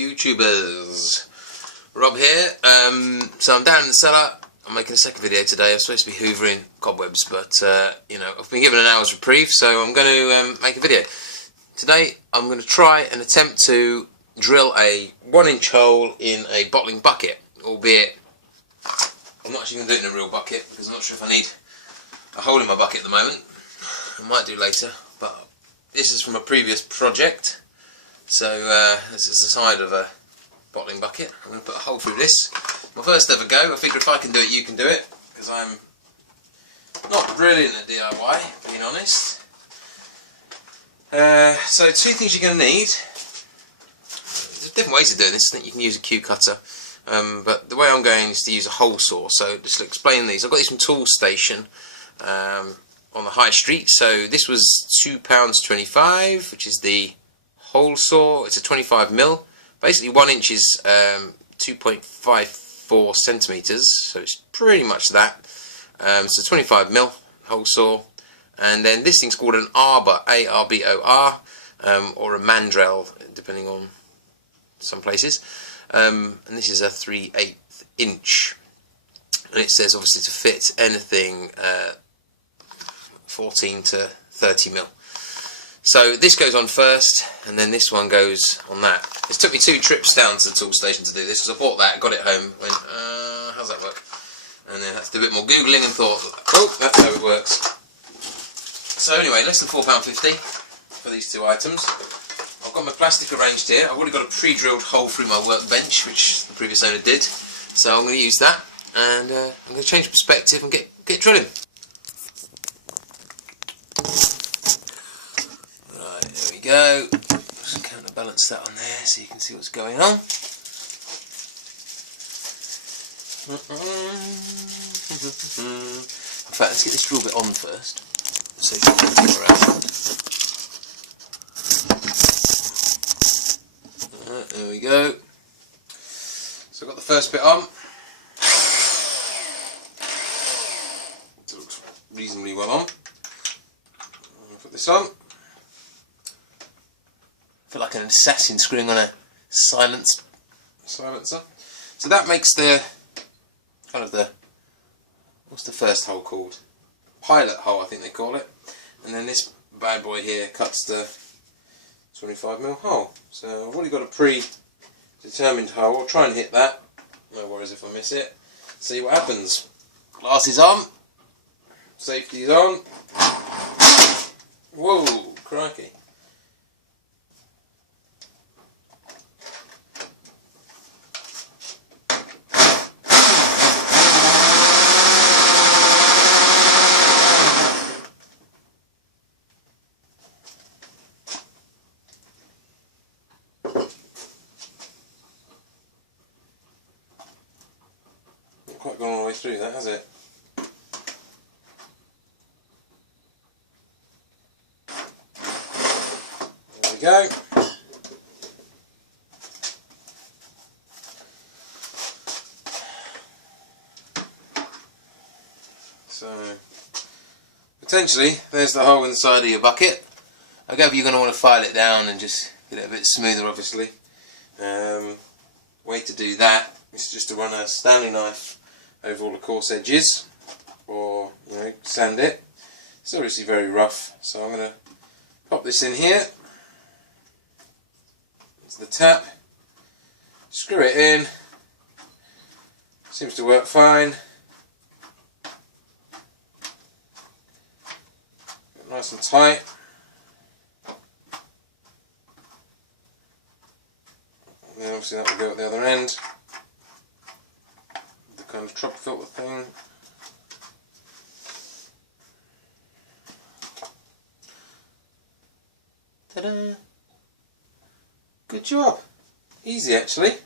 YouTubers, Rob here. So I'm down in the cellar. I'm making a second video today. I'm supposed to be hoovering cobwebs, but you know, I've been given an hour's reprieve, so I'm going to make a video. Today I'm going to try and attempt to drill a 1-inch hole in a bottling bucket, albeit I'm not actually going to do it in a real bucket because I'm not sure if I need a hole in my bucket at the moment. I might do later, but this is from a previous project. So this is the side of a bottling bucket. I'm going to put a hole through this. My first ever go. I figure if I can do it, you can do it, because I'm not brilliant at DIY, being honest. So two things you're going to need. There's different ways of doing this. I think you can use a cue cutter, but the way I'm going is to use a hole saw. So just to explain these, I've got these from Toolstation on the high street. So this was £2.25, which is the hole saw. It's a 25mm. Basically 1 inch is 2.54 centimeters, so it's pretty much that. So 25mm hole saw, and then this thing's called an arbor, A-R-B-O-R, or a mandrel, depending on some places. And this is a 3/8 inch, and it says obviously to fit anything 14 to 30mm. So this goes on first, and then this one goes on that. It took me 2 trips down to the tool station to do this, because I bought that, got it home, went, how's that work? And then had to do a bit more googling and thought, oh, that's how it works. So anyway, less than £4.50 for these 2 items. I've got my plastic arranged here. I've already got a pre-drilled hole through my workbench, which the previous owner did. So I'm going to use that, and I'm going to change perspective and get drilling. Go. Just counterbalance that on there so you can see what's going on. In fact, let's get this drill bit on first so you can get around. There we go. So I've got the first bit on. It looks reasonably well on. I'll put this on. I feel like an assassin screwing on a silencer. So that makes the kind of the, what's the first hole called? Pilot hole, I think they call it. And then this bad boy here cuts the 25mm hole. So I've already got a predetermined hole. I'll try and hit that. No worries if I miss it. See what happens. Glass is on. Safety is on. Whoa, crikey. Quite gone all the way through that, has it? There we go. So potentially there's the hole in the side of your bucket. I gather you're going to want to file it down and just get it a bit smoother, obviously. Way to do that is just to run a Stanley knife over all the coarse edges, or sand it. It's obviously very rough, so I'm going to pop this in here. It's the tap. Screw it in. Seems to work fine. Nice and tight. And then obviously that will go at the other end. Kind of drop filter thing. Ta-da! Good job. Easy actually.